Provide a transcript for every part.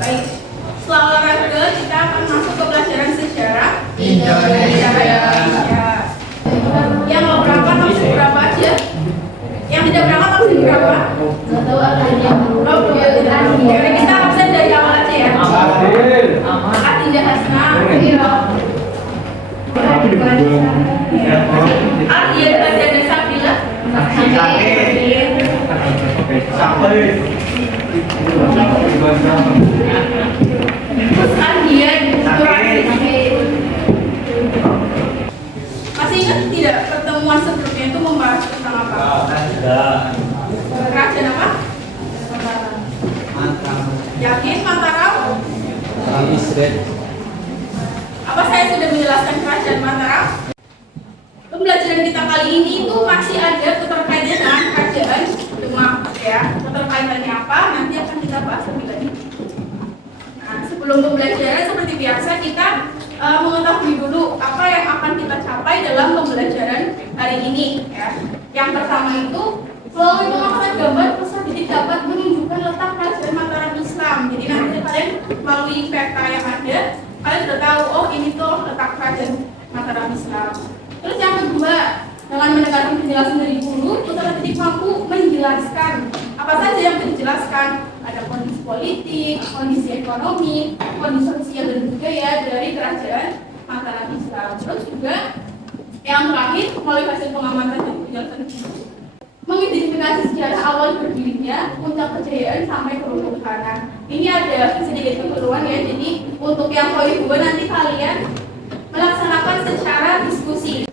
Baik, setelah olahraga kita akan masuk ke pelajaran sejarah Indonesia. Yang mau berangkat langsung berapa aja? Yang tidak berangkat langsung berapa? Oke, kita absen dari awal aja ya. Adinda Hasna, Ardian dan Sabila, terus Ardian, masih ingat tidak pertemuan sebelumnya itu membahas tentang apa? Kerajaan apa? Yakin Mataram? Apa saya sudah menjelaskan kerajaan Mataram? Pembelajaran kita kali ini itu masih ada keterkaitan dengan kerajaan Demak ya. Keterkaitannya apa? Nanti akan kita bahas lebih lanjut. Nah, sebelum pembelajaran seperti biasa kita mengetahui dulu apa yang akan kita capai dalam pembelajaran hari ini ya. Yang pertama itu melalui pemaparan gambar peserta didik dapat menunjukkan letak kerajaan Mataram Islam. Jadi nanti kalian melalui peta yang ada kalian sudah tahu, oh ini tuh letak kerajaan Mataram Islam. Terus yang kedua, dengan mendengarkan penjelasan dari guru, peserta didik mampu menjelaskan apa saja yang dijelaskan. Ada kondisi politik, kondisi ekonomi, kondisi sosial dan budaya dari kerajaan Mataram Islam. Terus juga yang terakhir, melalui hasil pengamatan dan penjelasan guru, mengidentifikasi sejarah awal berdirinya, puncak kejayaan sampai keruntuhan. Ini ada sedikit keperluan ya. Jadi untuk yang poin 2 nanti kalian melaksanakan secara diskusi.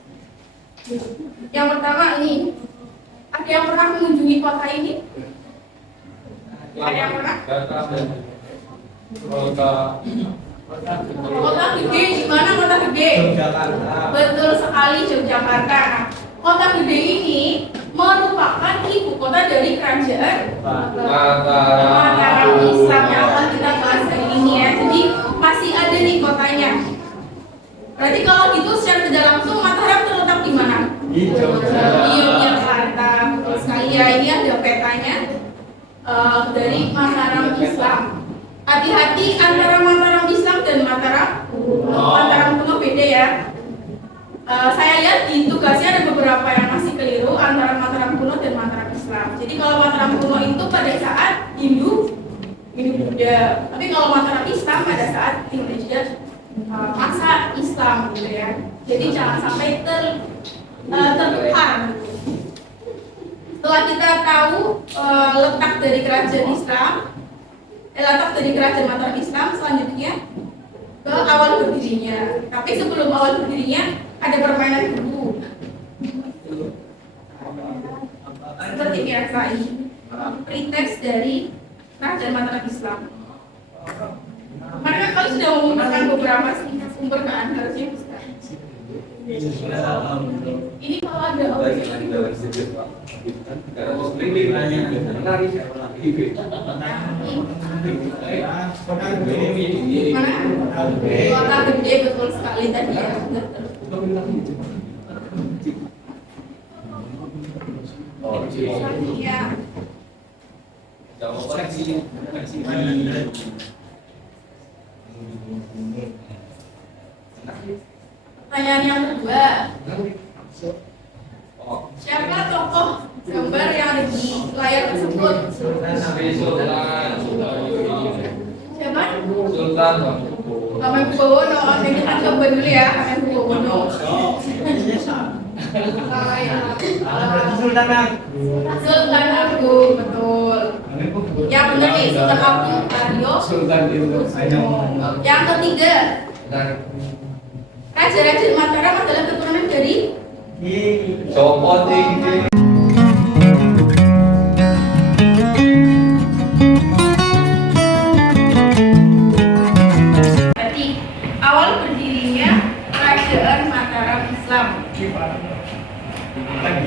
Yang pertama nih, ada yang pernah mengunjungi kota ini? Ada yang pernah? Kota gede, di mana kota gede? Betul sekali, Yogyakarta. Nah, kota gede ini merupakan ibu kota dari kerajaan Mataram Islam yang akan kita bahas hari ini ya. Jadi masih ada nih kotanya. Berarti kalau gitu secara tidak langsung Mataram terletak di mana? Di Yogyakarta. Betul sekali ya. Ini ada petanya dari Mataram Islam. Hati-hati antara Mataram Islam dan Mataram kuno beda ya. Saya lihat di tugasnya ada beberapa yang masih keliru antara Mataram kuno dan Mataram Islam. Jadi kalau Mataram kuno itu pada saat Hindu Buddha, tapi kalau Mataram Islam pada saat Indonesia masa Islam gitu ya. Jadi jangan sampai tertukar. Setelah kita tahu letak dari kerajaan Islam, letak dari kerajaan Mataram Islam, selanjutnya ke awal berdirinya. Tapi sebelum awal berdirinya ada permainan dulu. Seperti biasa ini preteks dari kerajaan Mataram Islam. Kemarin kan kalian sudah menggunakan beberapa sumber kan, harusnya bisa. Ini kalau ada kota gede betul sekali tadi ya. Iya. Pertanyaan yang kedua, siapa tokoh gambar yang ada di layar tersebut? Siapa? Sultan. Hamengkubuwono. Ini kan coba dulu ya, Hamengkubuwono. Sultan Agung, betul. Yang benar nih, Sultan Agung Aryo. Yang ketiga, Raja-Raja Mataram adalah keturunan dari berarti awal berdirinya kerajaan Mataram Islam.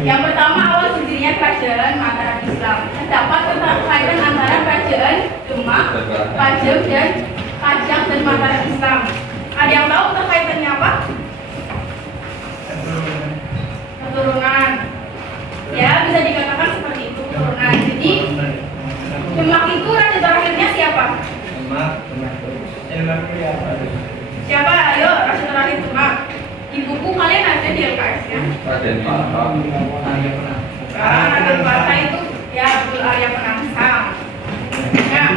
Yang pertama, awal berdirinya kerajaan Mataram Islam. Terdapat keterkaitan antara kerajaan Demak, Pajang dan Mataram Islam. Ada yang tahu terkaitannya apa? Keturunan. Ya, bisa dikatakan seperti itu, keturunan. Jadi Demak itu raja terakhirnya siapa? Demak Siapa? Ayo, kasih terakhir Demak. Di buku kalian ada di LKS-nya. Raden Pata. Raden Pata itu ya betul Arya Penangsang. Nah,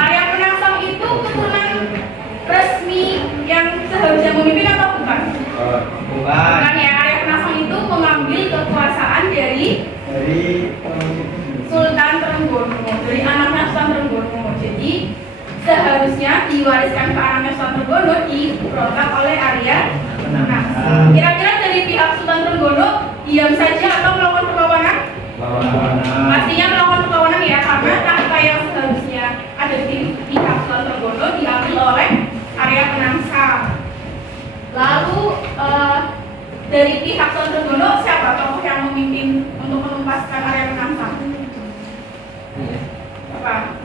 Arya Penangsang itu keturunan resmi yang seharusnya memimpin atau bukan? Bukan ya, Arya Penangsang itu mengambil kekuasaan dari Sultan Trenggono, dari anaknya Sultan Trenggono. Jadi seharusnya diwariskan ke anaknya Sultan Trenggono diberontak oleh Arya Penangsang. Kira-kira dari pihak Sultan Trenggono diam saja atau melakukan perlawanan? Pastinya melakukan perlawanan ya, karena tahta yang seharusnya ada di pihak Sultan Trenggono diambil oleh Arya Penangsang. Lalu dari pihak Sultan Trenggono siapa tokoh yang memimpin untuk menuntaskan Arya Penangsang? Apa?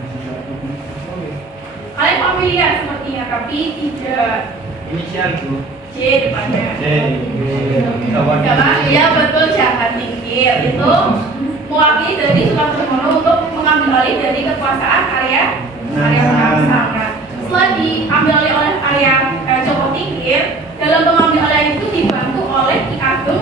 Kalian familiar sepertinya, tapi tidak. Inisial itu. C depannya. Jawa. Ya betul, Jawa Tingkir itu mewakili dari Sultan Trenggono untuk mengambil alih dari kekuasaan Arya Penangsang. Nah, setelah diambil alih oleh Joko Tingkir, dalam pengambil alih itu dibantu oleh Ki Ageng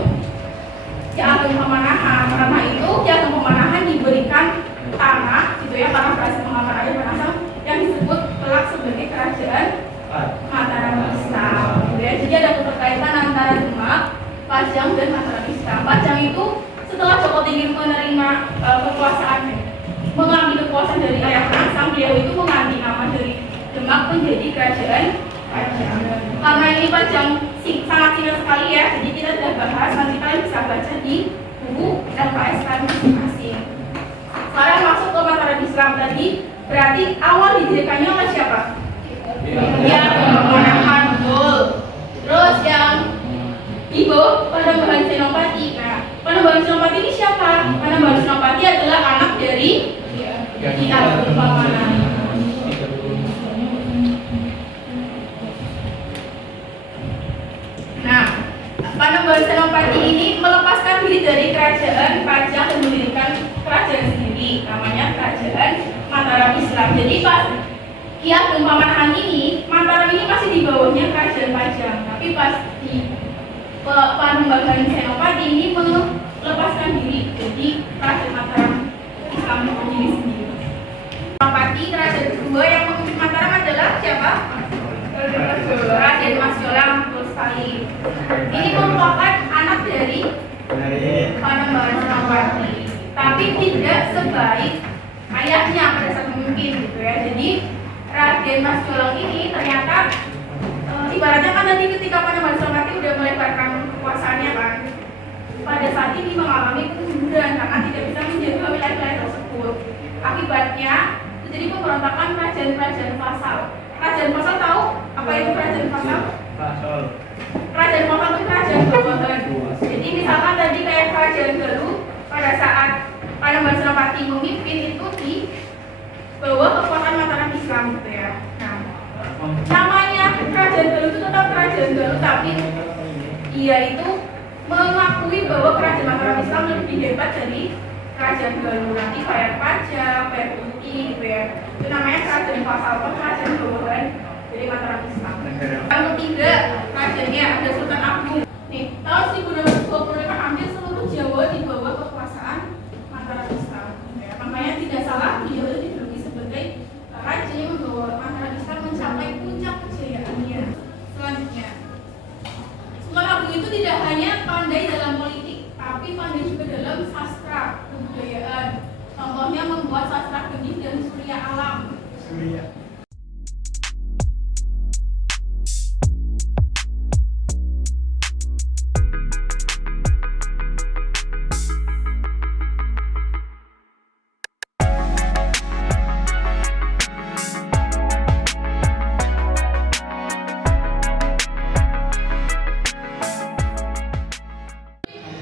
Pamanahan. Karena itu Ki Ageng Pamanahan diberikan tanah gitu ya, karena berhasil mengambil Arya Penangsang yang disebut kelak sebagai kerajaan Mataram Islam. Ya, jadi ada keterkaitan antara Demak, Pajang dan Mataram Islam. Pajang itu setelah Joko Tingkir menerima kekuasaan, mengambil kekuasaan dari Arya Penangsang, beliau itu mengganti nama dari Demak menjadi kerajaan Pajang. Karena ini Pajang sangat singkat sekali ya, jadi kita sudah bahas, nanti kalian bisa baca di buku LKS kalian masing-masing. Sekarang masuk ke Mataram Islam tadi, berarti awal didirikannya oleh siapa? Ya, Pamanahan, betul. Terus yang Ibu Panembahan Senopati. Nah, Panembahan Senopati ini siapa? Panembahan Senopati adalah anak dari Ki Ageng Pamanahan. Nah, Panembahan Senopati ini melepaskan diri dari kerajaan Pajang dan mendirikan kerajaan sendiri, namanya Kerajaan Mataram Islam. Jadi pas Ki Ageng Pamanahan ini, Mataram ini masih di bawahnya kerajaan Pajang, tapi pas di Panembahan Senopati ini melepaskan diri, jadi kerajaan Mataram Islam berdiri sendiri. Senopati kerajaan kedua yang memimpin Mataram adalah siapa? Raden Mas Jolang, betul sekali. Ini merupakan anak dari Panembahan Senopati, tapi tidak sebaik ayahnya pada saat memimpin gitu ya. Jadi Raden Mas Jolang ini ternyata ibaratnya kan nanti ketika Panembahan Senopati udah melebarkan kekuasaannya kan, pada saat ini mengalami kemunduran karena tidak bisa menjaga wilayah-wilayah tersebut. Akibatnya terjadi pemberontakan kerajaan-kerajaan vassal. Kerajaan vassal tahu apa itu kerajaan vassal? Kerajaan vassal itu kerajaan bawahan. Jadi misalkan tadi kayak kerajaan Galuh, pada saat Panembahan Senopati memimpin itu di bawah kekuasaan Mataram Islam gitu ya. Nah, namanya kerajaan Galuh itu tetap kerajaan Galuh, tapi dia itu mengakui bahwa kerajaan Mataram Islam lebih hebat dari kerajaan Galuh. Nanti bayar pajak, bayar putih gitu ya. Itu namanya kerajaan vassal atau kerajaan bawahan dari Mataram Islam. Yang ketiga, kerajaannya ada Sultan Agung. Nih, tahun 1620 kan hampir seluruh Jawa di bawah kekuasaan Mataram Islam. Ya, makanya tidak salah beliau itu dijuluki sebagai raja yang membawa Mataram Islam mencapai puncak kejayaannya. Selanjutnya, Sultan Agung itu tidak hanya pandai dalam politik, tapi pandai juga dalam sastra kebudayaan. Contohnya membuat sastra benih dan surya alam.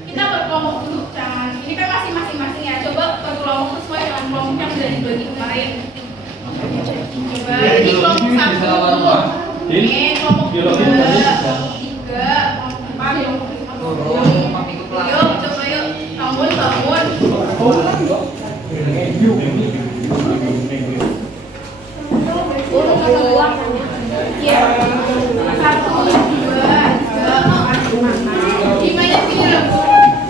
Kita berkelompok dulu, jangan. Ini kan masih masing-masing ya. Coba berkelompok sesuai dengan kelompok yang sudah dibagi kemarin. Coba ini kelompok 1 dulu. Ini kelompok 2, kelompok 3, kelompok 4, kelompok 5. Yuk, coba yuk. Bangun. Urung Iya. 1, 2, 3, 4, 5. Limanya sini loh, Bu.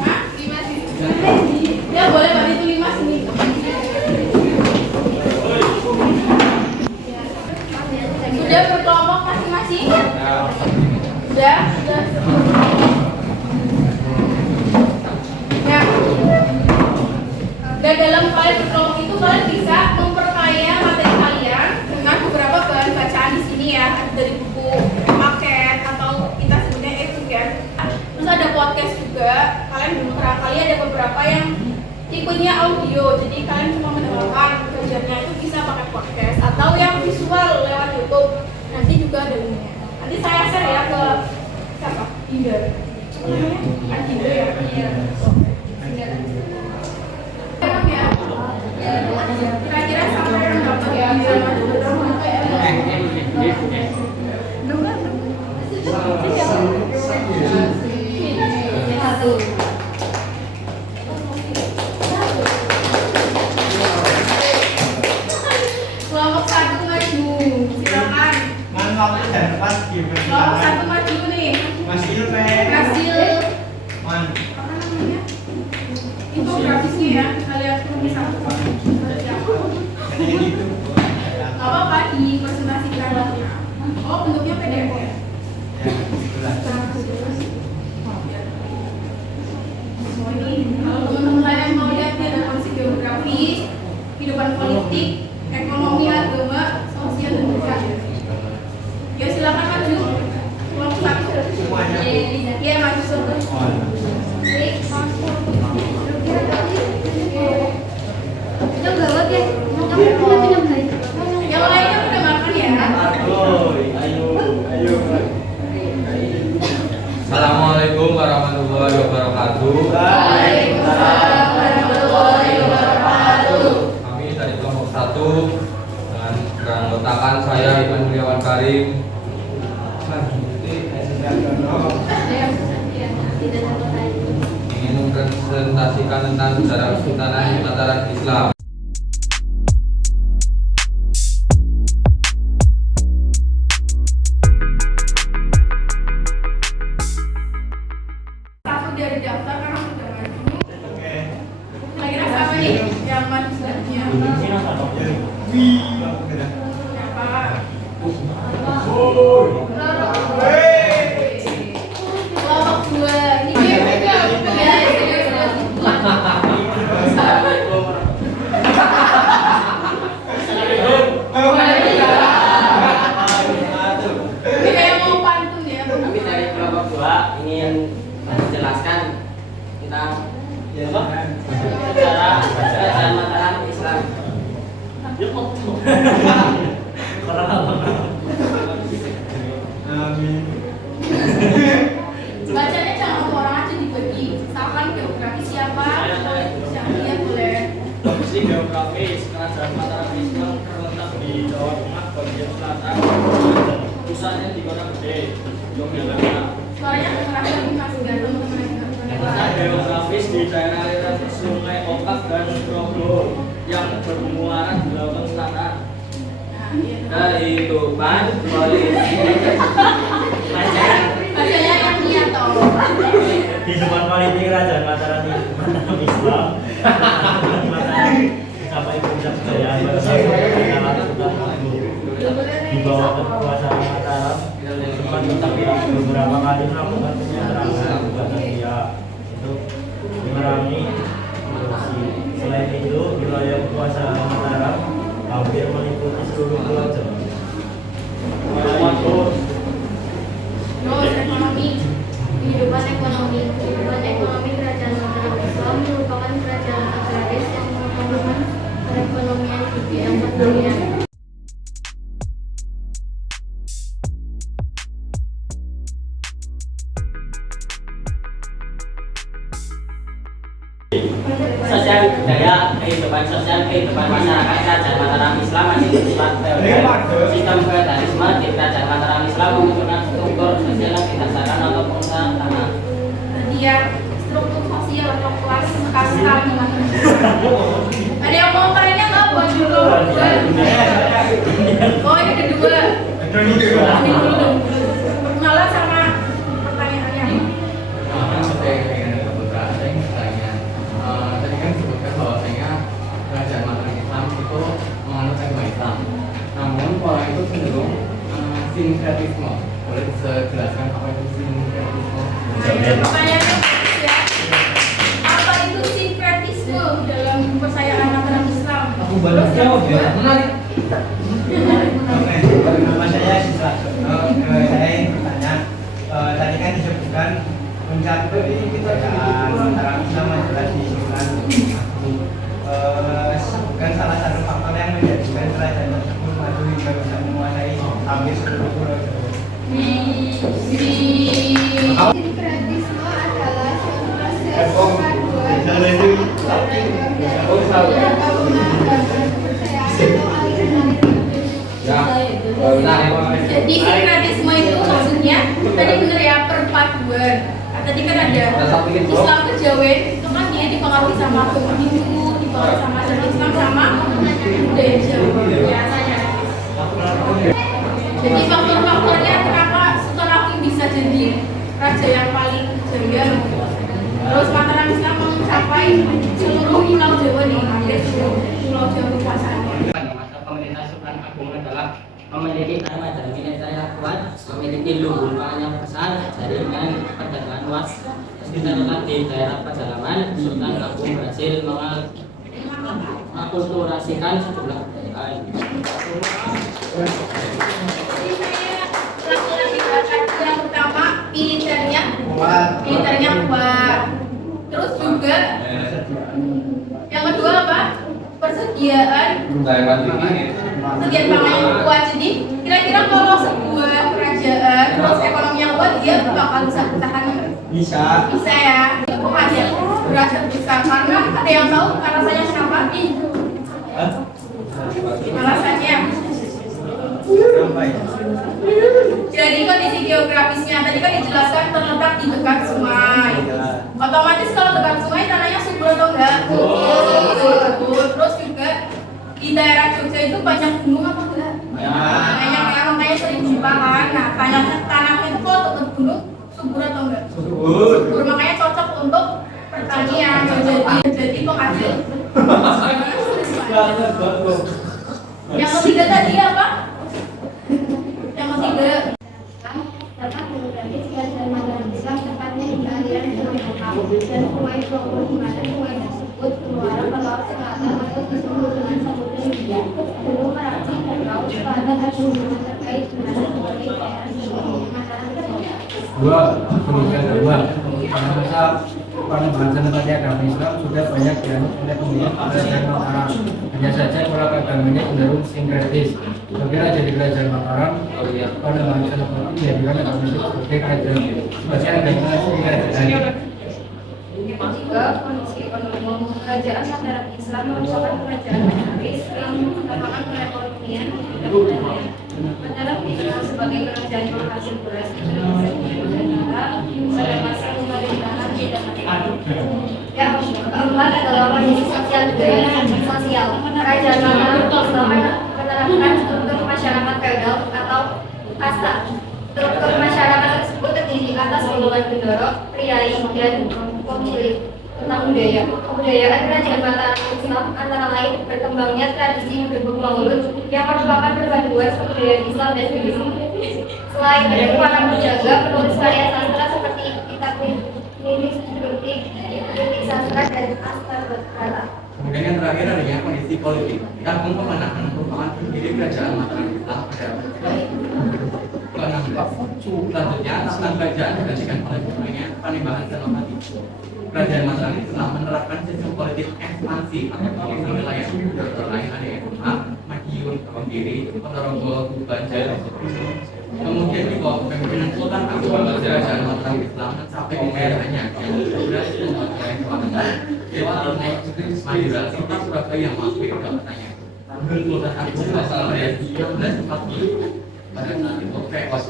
Hah? 5 sini. Ya boleh, Mbak, itu 5 sini. Sudah berkelompok masing-masing? Sudah. Ya. Dan dalam kalian berkelompok itu kalian bisa memperkaya materi kalian dengan beberapa bahan bacaan di sini ya, dari buku paket atau kita sebutnya e-book ya. Terus ada podcast juga. Kalian barangkali ada beberapa yang tipenya audio, jadi kalian cuma mendengarkan, belajarnya itu bisa pakai podcast atau yang visual lewat YouTube. Nanti juga ada linknya. Nanti saya share ya ke siapa? Dinda. Dinda ya. Iya. Kira-kira sama yang dapat ya kelompok 1 maju, silakan. Waktu dan pas Kelompok 1 maju nih. Masih Hasil Man. apa namanya? Infografisnya ya, kalian tulis satu. Gitu. Gak apa-apa dipresentasikan. Oh, bentuknya PDF ya? Oh, ini kalau teman-teman kalian mau lihat dia ada konsep geografis, kehidupan politik, ekonomi, agama, sosial dan budaya. Ya silakan maju. Kelompok 1. Semuanya. Iya, maju satu. Kita gawat ya, pindah-pindah. Yang lainnya udah makan ya? Ayo. Assalamualaikum warahmatullahi wabarakatuh. Waalaikumsalam warahmatullahi wabarakatuh. Kami dari kelompok 1 dengan beranggotakan saya Iwan Mulyawan Karim. Ingin mempresentasikan tentang sejarah Kesultanan Mataram Islam. Satu dari daftar karena sudah maju. Oke. Kira-kira siapa nih yang maju selanjutnya? Siapa? Kelompok 2. Ini dia juga. Ya, ini kayak mau pantun ya. Kami dari kelompok 2 ingin menjelaskan tentang sejarah Kerajaan Mataram Islam. Amin. Bacanya jangan satu orang aja dibagi. Misalkan geografi siapa? Yang lihat boleh. Lokasi geografis Kerajaan Mataram Islam terletak di Jawa Tengah bagian selatan dan pusatnya di Kota Gede, Yogyakarta. Suaranya terasa kasih gandum Letak geografis di daerah aliran Sungai Okak dan Grogol yang bermuara di lautan selatan. Kehidupan politik Bacanya yang lihat toh. Kehidupan politik Kerajaan Mataram Islam sampai puncak kejayaan bangsa Mataram Sultan Agung di bawah kekuasaan Mataram sempat beberapa kali melakukan penyerangan kepada dia untuk memerangi Rosi. Selain itu, wilayah kekuasaan Mataram hampir meliputi seluruh pulau Jawa. Terus ekonomi. Kehidupan ekonomi Kerajaan Mataram Islam merupakan kerajaan agraris yang mengembangkan perekonomian di bidang pertanian. sosial budaya, kehidupan sosial, kehidupan masyarakat Kerajaan Mataram Islam masih bersifat feodal. Sistem feodalisme di Kerajaan Mataram Islam membutuhkan struktur sosial yang didasarkan atau pengusaha tanah. Tadi ya struktur sosial atau kelas kasta gimana? Ada yang mau tanya nggak buat dulu? Oh ini ada 2. Perkenalan sama pertanyaannya. Saya ingin bertanya. Tadi kan disebutkan bahwasanya kerajaan Mataram Islam itu menganut agama Islam. Namun pola itu cenderung sinkretisme. Boleh dijelaskan apa itu sinkretisme? Pertanyaannya ya. Apa itu sinkretisme dalam kepercayaan Mataram Islam? Aku baru jawab ya. Menarik. Oke, nama saya Siswa. Saya ingin bertanya, tadi kan disebutkan puncak dari kerajaan Mataram Islam adalah di Sunan Agung. Bukan salah satu faktor yang menjadikan kerajaan tersebut maju hingga bisa menguasai hampir seluruh pulau Jawa. Sinkretisme adalah suatu proses perpaduan gabungan kepercayaan atau aliran-aliran Ya, benar. Jadi sinkretisme itu maksudnya tadi bener ya perpaduan. Tadi kan ada Islam kejawen itu kan dia dipengaruhi sama agama Hindu, dipengaruhi sama agama Islam sama budaya Jawa biasanya. Jadi faktor-faktornya kenapa Sultan Agung bisa jadi raja yang paling jaya. Terus Mataram Islam mencapai seluruh pulau Jawa nih, hampir seluruh pulau Jawa kekuasaannya. Masa pemerintah Sultan Agung adalah memiliki nama dan militer yang kuat, memiliki lumbung pangan yang besar, jaringan perdagangan luas. Kita lihat di daerah pedalaman, Sultan Agung berhasil mengakulturasikan sejumlah kebudayaan. Yang utama militernya kuat. Terus juga yang kedua apa? Persediaan pangan yang kuat. Jadi kira-kira kalau sebuah kerajaan terus ekonomi yang kuat dia bakal bisa bertahan nggak? Bisa. Bisa ya. Itu aja berasa besar karena ada yang tahu alasannya kenapa nih? Alasannya. Jadi kondisi geografisnya tadi kan dijelaskan terletak di dekat sungai. Otomatis kalau dekat sungai tanahnya subur atau enggak? Terus juga di daerah Jogja itu banyak gunung atau enggak? Banyak ya, makanya sering jumpa kan. Nah, tanahnya itu kalau dekat gunung subur atau enggak? Subur, makanya cocok untuk pertanian. Jadi penghasil. Yang ketiga tadi apa? Yang ketiga dapat geografis kerajaan Mataram Islam tepatnya di aliran Sungai Pokal dan Sungai Progo di mana sungai tersebut keluar ke laut selatan atau disebut dengan Samudra Hindia. Gunung Merapi dan Laut Selatan ada hubungan terkait dengan sebagai daerah Mataram Islam. Dua, kemudian kedua, pada masa pengembangan senopati agama Islam sudah banyak dianut oleh pemilihan kerajaan Mataram. Hanya saja pola agamanya cenderung sinkretis. Sebagai raja di kerajaan Mataram, pengembangan senopati dijadikan agama Islam sebagai kerajaan sinkretis. Ketiga, kondisi ekonomi kerajaan Mataram Islam merupakan kerajaan agraris yang mengembangkan perekonomian dan budaya. Mataram dikenal sebagai kerajaan penghasil beras pada masa pemerintahan yang keempat adalah kondisi sosial budaya dan sosial. Kerajaan Mataram Islam menerapkan struktur masyarakat feodal atau kasta. Struktur masyarakat tersebut terdiri atas golongan bendoro, priai, dan pemilik. Tentang budaya, kebudayaan kerajaan Mataram Islam antara lain berkembangnya tradisi berbuk maulud yang merupakan perpaduan kebudayaan Islam dan Hindu. Selain itu, para penjaga penulis karya sastra seperti kitab Nilis Kritik Sastra dan Astabrata. Kemudian yang terakhir adanya kondisi politik. Agung pemenahan merupakan pendiri kerajaan Mataram Islam pada selanjutnya tentang kerajaan digantikan oleh Panembahan Senopati. Kerajaan Mataram Islam menerapkan sistem politik ekspansi atau di wilayah lain ada yang Madiun, Kediri, Ponorogo, Banjar. Kemudian di bawah kepemimpinan Sultan Agung kerajaan Mataram Islam mencapai kejayaannya yang berhasil membuat wilayah Jawa Tengah, Jawa Timur, Madura, serta Surabaya yang masuk ke Jabatannya. Sultan Agung berasal dari 1940. Pada saat itu VOC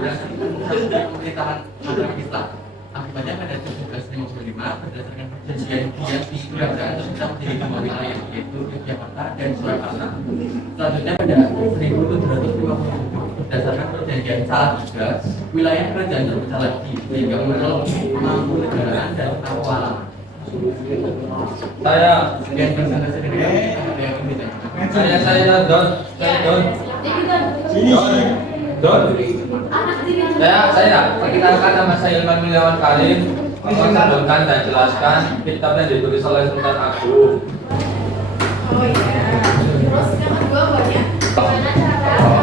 berhasil memusatkan pemerintahan Mataram Islam. Akibatnya pada 1755 berdasarkan perjanjian Biasi kerajaan tersebut menjadi dua wilayah yaitu Yogyakarta dan Surakarta. Selanjutnya pada 1750 berdasarkan perjanjian Salatiga, wilayah kerajaan terpecah lagi sehingga muncul Mangkunegaraan dan Pakualaman. Sekian presentasi dari kami. Ada yang ingin ditanyakan? Saya Don. Saya perkenalkan, nama saya Ilman Miliawan Karim. Akan sampaikan dan jelaskan kitab yang ditulis oleh Sultan Agung. Oh iya. Terus yang kedua banyak. Gimana cara ada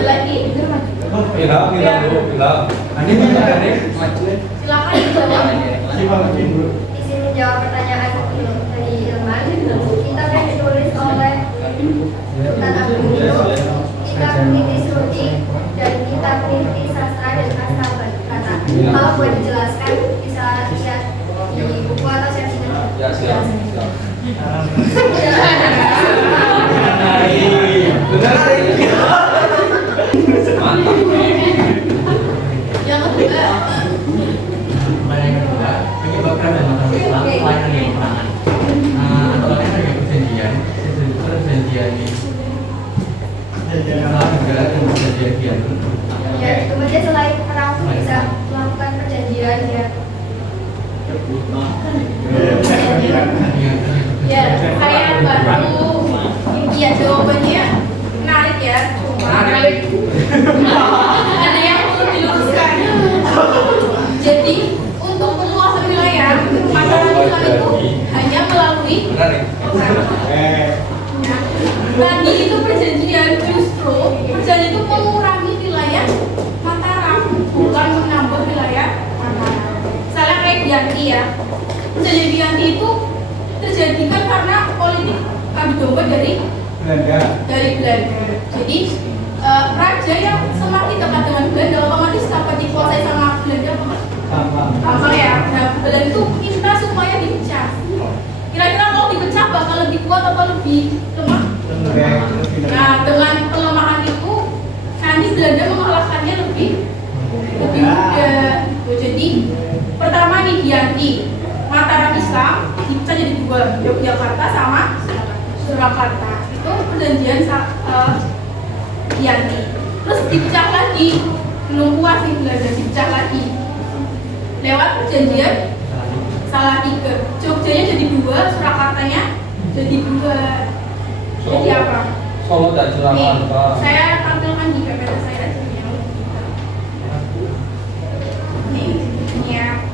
lagi. Bilang. Silakan dijawab. Izin menjawab pertanyaan dari Ilman. Kitab yang ditulis oleh Sultan Agung itu kitab Niti Sruti dan kitab Niti Sastra dan Kata. Kalau boleh dijelaskan bisa lihat di buku atau settingan. Ya, siap. Yang kedua. Yang kedua, penyebab kerajaan Mataram Islam selain adanya peperangan, antara lain adanya perjanjian ini Salatiga dan perjanjian Giyanti. Ya, kemudian selain perang bisa melakukan perjanjian ya. Ya, saya baru ya jawabannya menarik ya, cuma ada yang perlu diluruskan. Jadi untuk penguasaan wilayah Mataram Islam itu hanya melalui tadi itu perjanjian, justru perjanjian itu mengurangi wilayah Mataram, bukan menambah wilayah Mataram. Misalnya kayak Giyanti ya, perjanjian Giyanti itu terjadikan karena politik adu domba dari Belanda. Jadi raja yang semakin dekat dengan Belanda otomatis dapat dikuasai sama Belanda sama ya. Nah, Belanda itu minta supaya dipecah. Kira-kira kalau dipecah bakal lebih kuat atau lebih lemah? Nah, dengan pelemahan itu nanti Belanda mengalahkannya lebih mudah. Jadi pertama nih Giyanti, Mataram Islam dipecah jadi dua, Yogyakarta sama Surakarta. Itu perjanjian Giyanti. Terus dipecah lagi, belum puas sih Belanda, dipecah lagi lewat perjanjian Salatiga. Jogjanya jadi dua, Surakartanya jadi dua. Jadi apa? Solo dan Surakarta. Saya tampilkan di kamera saya aja yang nih ya.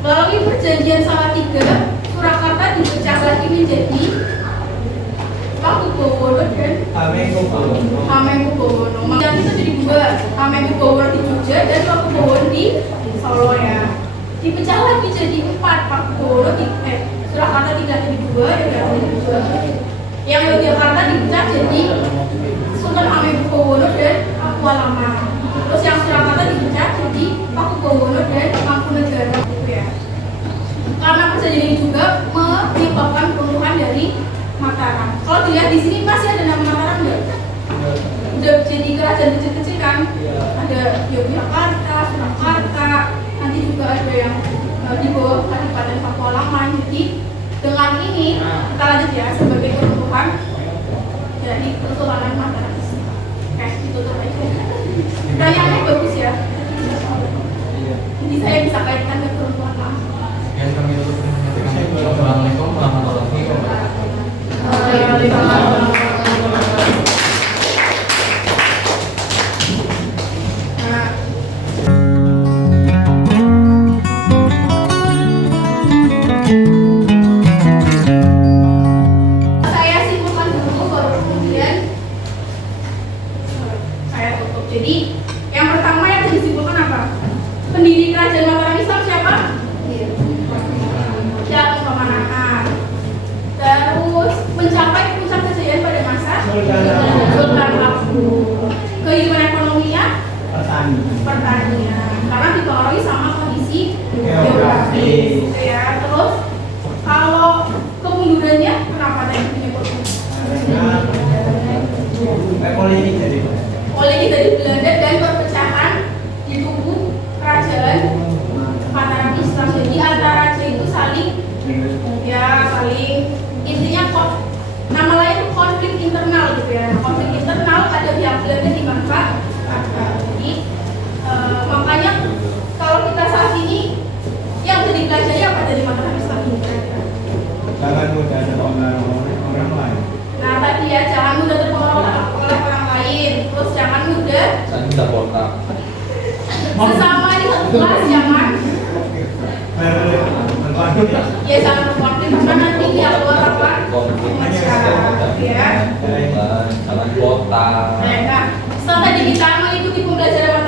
Melalui perjanjian Salatiga, Surakarta dipecah lagi menjadi Pakubowono dan Hamengkubuwono. Yang itu jadi dua, Hamengkubuwono di Jogja dan Pakubowono di Solo ya. Dipecah lagi jadi empat, Pakubowono di Surakarta tidak jadi dua, Yogyakarta jadi dua. Yang Yogyakarta dipecah jadi Sultan Hamengkubuwono dan Pakualaman. Terus yang Surakarta dipecah jadi Pakubowono dan Mangkunegaran gitu ya. Karena perjanjian ini juga menyebabkan peruntuhan dari Mataram. Kalau dilihat di sini masih ada nama Mataram nggak? Udah jadi kerajaan kecil-kecil kan? Ada Yogyakarta, Surakarta, nanti juga ada yang di bawah Kadipaten Pakualaman. Jadi dengan ini kita lanjut ya sebagai peruntuhan dari Kesultanan Mataram. Oke, ditutup aja. Pertanyaannya bagus ya. Jadi saya bisa kaitkan ke peruntuhan lama. Yang kami tutup dengan Assalamualaikum warahmatullahi wabarakatuh. Saya simpulkan dulu baru kemudian saya tutup. Jadi yang pertama yang disimpulkan apa? Pendiri kerajaan Mataram Islam siapa? Syekh Pemanahan. Terus mencapai puncak kejayaan pada masa Sultan Agung. Kehidupan ekonominya pertanian, karena dipengaruhi sama kondisi geografis gitu ya. Terus kalau kemundurannya kenapa tadi menyebutnya? Politik dari Belanda dan perpecahan di tubuh kerajaan Mataram Islam. Jadi antara raja itu saling Ya sangat konflik karena nanti dia keluar apa? Masyarakat ya. jalan kota. Nah, setelah tadi kita mengikuti pembelajaran